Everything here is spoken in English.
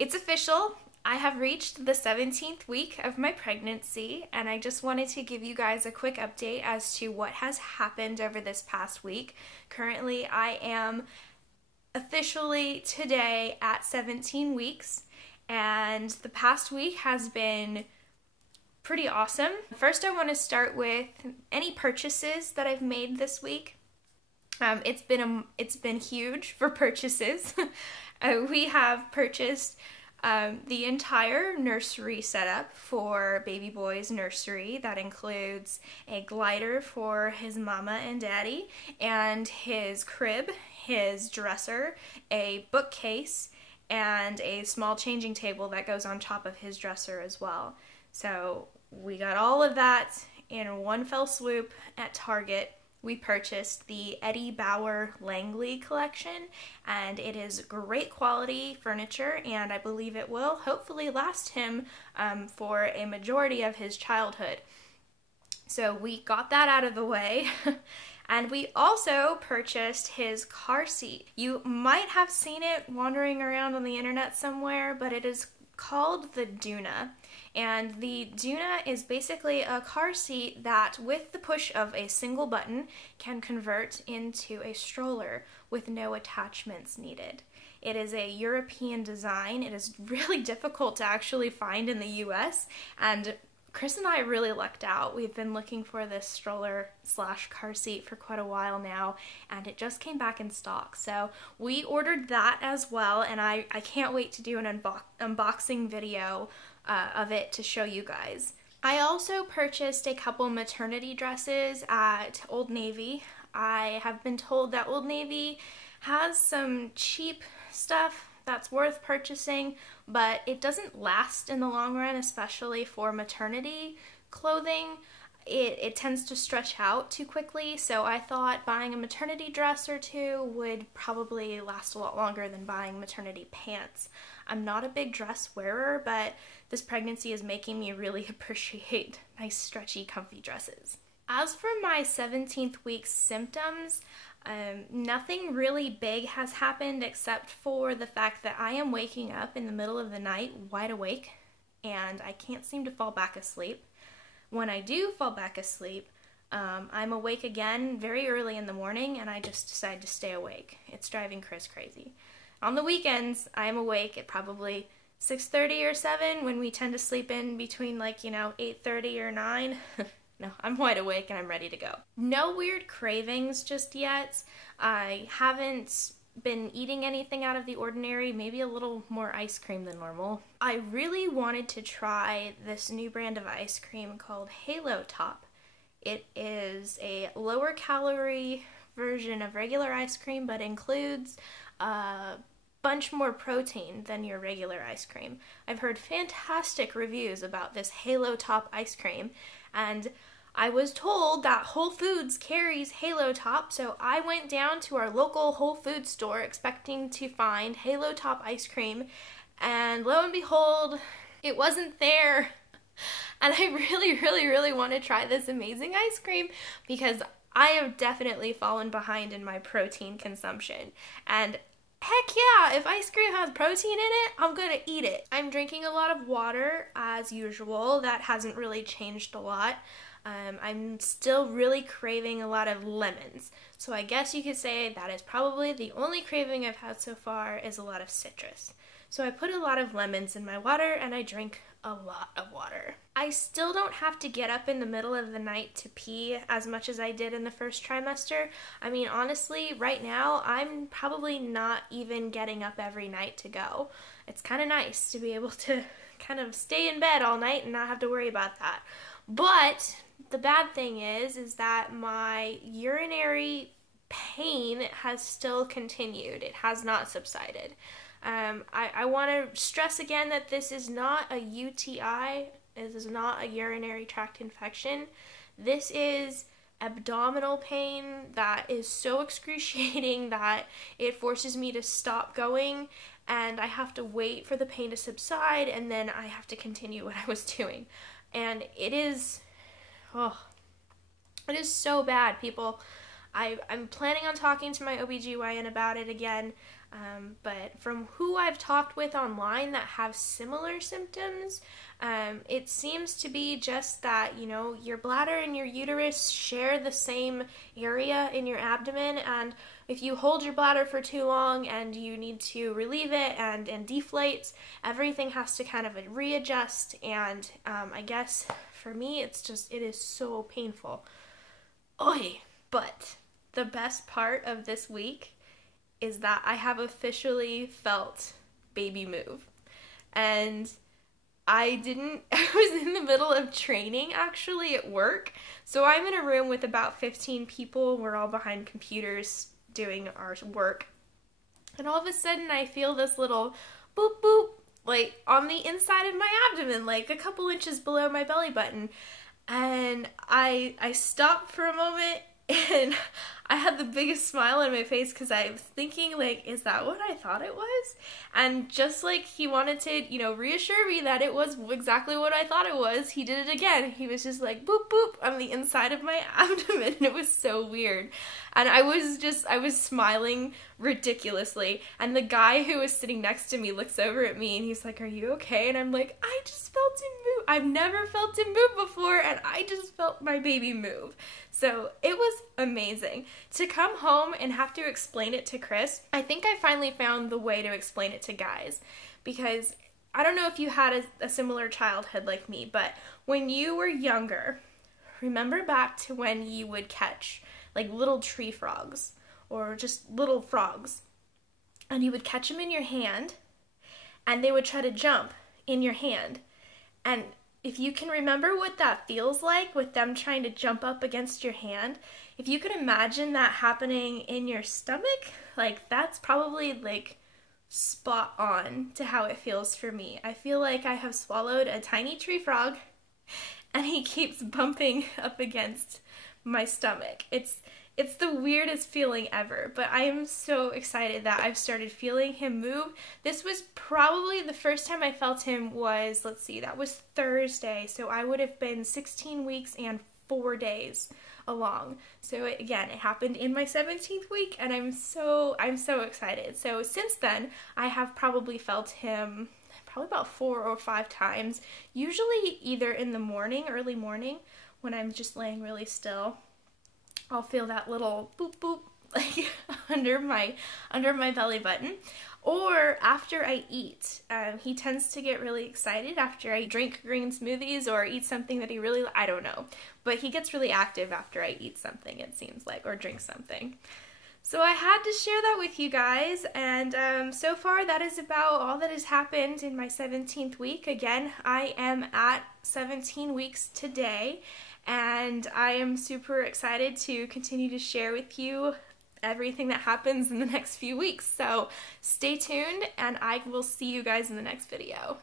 It's official. I have reached the 17th week of my pregnancy, and I just wanted to give you guys a quick update as to what has happened over this past week. Currently, I am officially today at 17 weeks, and the past week has been pretty awesome. First, I want to start with any purchases that I've made this week. It's been huge for purchases. We have purchased the entire nursery setup for baby boy's nursery. That includes a glider for his mama and daddy, and his crib, his dresser, a bookcase, and a small changing table that goes on top of his dresser as well. So we got all of that in one fell swoop at Target. We purchased the Eddie Bauer Langley collection, and it is great quality furniture, and I believe it will hopefully last him for a majority of his childhood. So we got that out of the way. And we also purchased his car seat. You might have seen it wandering around on the internet somewhere, but it is called the Doona. And the Doona is basically a car seat that, with the push of a single button, can convert into a stroller with no attachments needed. It is a European design. It is really difficult to actually find in the US, and Chris and I really lucked out. We've been looking for this stroller slash car seat for quite a while now, and it just came back in stock. So we ordered that as well, and I can't wait to do an unboxing video of it to show you guys. I also purchased a couple maternity dresses at Old Navy. I have been told that Old Navy has some cheap stuff that's worth purchasing, but it doesn't last in the long run, especially for maternity clothing. It tends to stretch out too quickly, so I thought buying a maternity dress or two would probably last a lot longer than buying maternity pants. I'm not a big dress wearer, but this pregnancy is making me really appreciate nice, stretchy, comfy dresses. As for my 17th week symptoms, nothing really big has happened except for the fact that I am waking up in the middle of the night wide awake, and I can't seem to fall back asleep. When I do fall back asleep, I'm awake again very early in the morning, and I just decide to stay awake. It's driving Chris crazy. On the weekends, I'm awake at probably 6:30 or 7 when we tend to sleep in between 8:30 or 9. No, I'm wide awake and I'm ready to go. No weird cravings just yet. I haven't been eating anything out of the ordinary, maybe a little more ice cream than normal. I really wanted to try this new brand of ice cream called Halo Top. It is a lower calorie version of regular ice cream, but includes a bunch more protein than your regular ice cream. I've heard fantastic reviews about this Halo Top ice cream, and I was told that Whole Foods carries Halo Top, so I went down to our local Whole Foods store expecting to find Halo Top ice cream, and lo and behold, it wasn't there. And I really want to try this amazing ice cream because I have definitely fallen behind in my protein consumption. And heck yeah, if ice cream has protein in it, I'm gonna eat it. I'm drinking a lot of water as usual. That hasn't really changed a lot. I'm still really craving a lot of lemons. So I guess you could say that is probably the only craving I've had so far is a lot of citrus. So I put a lot of lemons in my water and I drink a lot of water. I still don't have to get up in the middle of the night to pee as much as I did in the first trimester. I mean, honestly, right now, I'm probably not even getting up every night to go. It's kind of nice to be able to kind of stay in bed all night and not have to worry about that. But the bad thing is that my urinary pain has still continued. It has not subsided. I want to stress again that this is not a UTI. This is not a urinary tract infection. This is abdominal pain that is so excruciating that it forces me to stop going, and I have to wait for the pain to subside, and then I have to continue what I was doing. And it is so bad, people. I'm planning on talking to my OBGYN about it again, but from who I've talked with online that have similar symptoms, it seems to be just that, you know, your bladder and your uterus share the same area in your abdomen, and if you hold your bladder for too long and you need to relieve it and deflate, everything has to kind of readjust, and I guess for me it is so painful. Oy! But the best part of this week is that I have officially felt baby move. And I was in the middle of training actually at work. So I'm in a room with about 15 people. We're all behind computers doing our work. And all of a sudden I feel this little boop boop like on the inside of my abdomen, like a couple inches below my belly button. And I stopped for a moment and I had the biggest smile on my face because I was thinking, like, is that what I thought it was? And just like he wanted to, you know, reassure me that it was exactly what I thought it was, he did it again. He was just like, boop, boop, on the inside of my abdomen. It was so weird. And I was smiling ridiculously. And the guy who was sitting next to me looks over at me and he's like, are you okay? And I'm like, I just felt him move. I've never felt him move before, and I just felt my baby move. So it was amazing. To come home and have to explain it to Chris, I think I finally found the way to explain it to guys, because I don't know if you had a similar childhood like me, but when you were younger, remember back to when you would catch like little tree frogs or just little frogs, and you would catch them in your hand and they would try to jump in your hand. And if you can remember what that feels like with them trying to jump up against your hand, if you could imagine that happening in your stomach, like that's probably like spot on to how it feels for me. I feel like I have swallowed a tiny tree frog and he keeps bumping up against my stomach. It's the weirdest feeling ever, but I am so excited that I've started feeling him move. This was probably the first time I felt him was, let's see, that was Thursday, so I would have been 16 weeks and 4 days along. So it happened in my 17th week, and I'm so excited. So since then, I have probably felt him probably about 4 or 5 times, usually either in the morning, early morning, when I'm just laying really still. I'll feel that little boop boop like under my belly button, or after I eat. He tends to get really excited after I drink green smoothies or eat something that he really, I don't know, but he gets really active after I eat something, it seems like, or drink something. So I had to share that with you guys, and so far that is about all that has happened in my 17th week. Again, I am at 17 weeks today, and I am super excited to continue to share with you everything that happens in the next few weeks. So stay tuned, and I will see you guys in the next video.